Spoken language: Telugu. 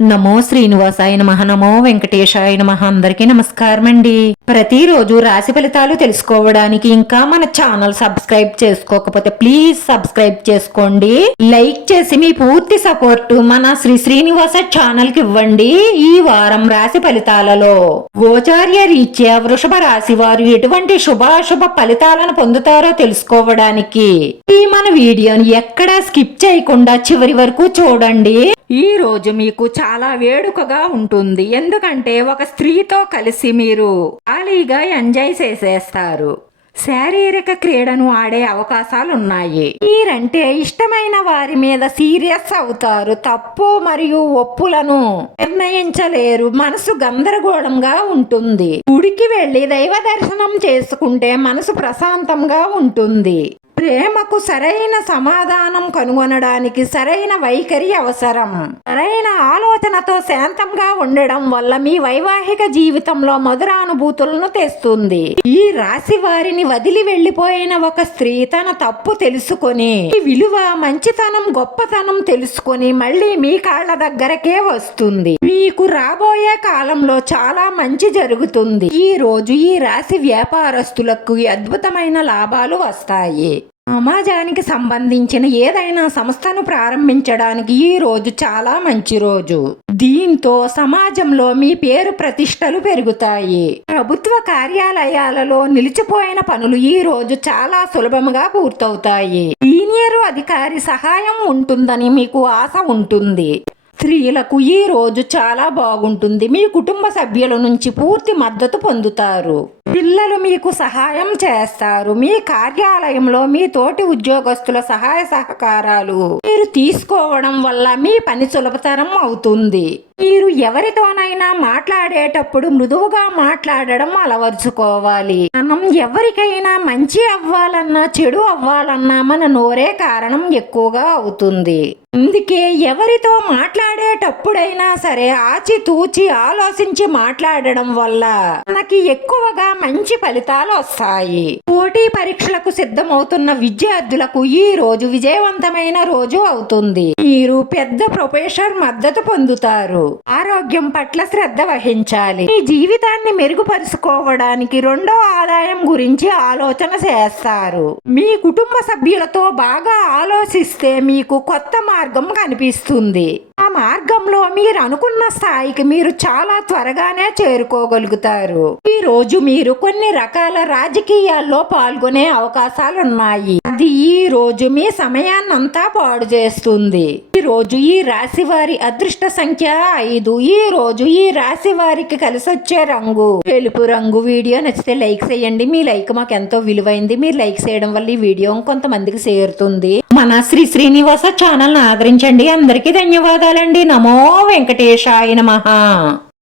నమో శ్రీనివాసాయ నమః, నమో వెంకటేశాయ నమః. అందరికీ నమస్కారం అండి. ప్రతిరోజు రాశి ఫలితాలు తెలుసుకోవడానికి ఇంకా మన ఛానల్ సబ్స్క్రైబ్ చేసుకోకపోతే ప్లీజ్ సబ్స్క్రైబ్ చేసుకోండి. లైక్ చేసి మీ పూర్తి సపోర్ట్ మన శ్రీనివాస ఛానల్ కి ఇవ్వండి. ఈ వారం రాశి ఫలితాలలో గోచార్య రీత్యా వృషభ రాశి వారు ఎటువంటి శుభాశుభ ఫలితాలను పొందుతారో తెలుసుకోవడానికి ఈ మన వీడియోని ఎక్కడా స్కిప్ చేయకుండా చివరి వరకు చూడండి. ఈ రోజు మీకు చాలా వేడుకగా ఉంటుంది. ఎందుకంటే ఒక స్త్రీతో కలిసి మీరు ఖాళీగా ఎంజాయ్ చేసేస్తారు. శారీరక క్రీడను ఆడే అవకాశాలున్నాయి. మీరంటే ఇష్టమైన వారి మీద సీరియస్ అవుతారు. తప్పు మరియు ఒప్పులను నిర్ణయించలేరు. మనసు గందరగోళంగా ఉంటుంది. గుడికి వెళ్లి దైవ దర్శనం చేసుకుంటే మనసు ప్రశాంతంగా ఉంటుంది. ప్రేమకు సరైన సమాధానం కనుగొనడానికి సరైన వైఖరి అవసరం. సరైన ఆలోచనతో శాంతంగా ఉండడం వల్ల మీ వైవాహిక జీవితంలో మధురానుభూతులను తెస్తుంది. ఈ రాశి వారిని వదిలి వెళ్లిపోయిన ఒక స్త్రీ తన తప్పు తెలుసుకొని విలువ, మంచితనం, గొప్పతనం తెలుసుకొని మళ్ళీ మీ కాళ్ళ దగ్గరకే వస్తుంది. మీకు రాబోయే కాలంలో చాలా మంచి జరుగుతుంది. ఈ రోజు ఈ రాశి వ్యాపారస్తులకు అద్భుతమైన లాభాలు వస్తాయి. సమాజానికి సంబంధించిన ఏదైనా సంస్థను ప్రారంభించడానికి ఈ రోజు చాలా మంచి రోజు. దీంతో సమాజంలో మీ పేరు ప్రతిష్టలు పెరుగుతాయి. ప్రభుత్వ కార్యాలయాలలో నిలిచిపోయిన పనులు ఈ రోజు చాలా సులభంగా పూర్తవుతాయి. సీనియర్ అధికారి సహాయం ఉంటుందని మీకు ఆశ ఉంటుంది. స్త్రీలకు ఈ రోజు చాలా బాగుంటుంది. మీ కుటుంబ సభ్యుల నుంచి పూర్తి మద్దతు పొందుతారు. పిల్లలు మీకు సహాయం చేస్తారు. మీ కార్యాలయంలో మీ తోటి ఉద్యోగస్తుల సహాయ సహకారాలు మీరు తీసుకోవడం వల్ల మీ పని సులభతరం అవుతుంది. మీరు ఎవరితోనైనా మాట్లాడేటప్పుడు మృదువుగా మాట్లాడడం అలవర్చుకోవాలి. మనం ఎవరికైనా మంచి అవ్వాలన్నా చెడు అవ్వాలన్నా మన నోరే కారణం ఎక్కువగా అవుతుంది. అందుకే ఎవరితో మాట్లాడేటప్పుడైనా సరే ఆచితూచి ఆలోచించి మాట్లాడడం వల్ల మనకి ఎక్కువగా మంచి ఫలితాలు వస్తాయి. పోటీ పరీక్షలకు సిద్ధమవుతున్న విద్యార్థులకు ఈ రోజు విజయవంతమైన రోజు అవుతుంది. మీరు పెద్ద ప్రొఫెసర్ మద్దతు పొందుతారు. ఆరోగ్యం పట్ల శ్రద్ధ వహించాలి. మీ జీవితాన్ని మెరుగుపరుచుకోవడానికి రెండో ఆదాయం గురించి ఆలోచన చేస్తారు. మీ కుటుంబ సభ్యులతో బాగా ఆలోచిస్తే మీకు కొత్త మార్గం కనిపిస్తుంది. ఆ మార్గంలో మీరు అనుకున్న స్థాయికి మీరు చాలా త్వరగానే చేరుకోగలుగుతారు. ఈ రోజు మీరు కొన్ని రకాల రాజకీయాల్లో పాల్గొనే అవకాశాలున్నాయి. అది ఈ రోజు మీ సమయాన్నంతా పాడు చేస్తుంది. ఈ రోజు ఈ రాశి వారి అదృష్ట సంఖ్య 5. ఈ రోజు ఈ రాశి వారికి కలిసొచ్చే రంగు తెలుపు రంగు. వీడియో నచ్చితే లైక్ చేయండి. మీ లైక్ మాకు ఎంతో విలువైంది. మీరు లైక్ చేయడం వల్ల ఈ వీడియో కొంతమందికి చేరుతుంది. మన శ్రీనివాస ఛానల్ ఆదరించండి. అందరికీ ధన్యవాదాలండి. నమో వెంకటేశాయ నమః.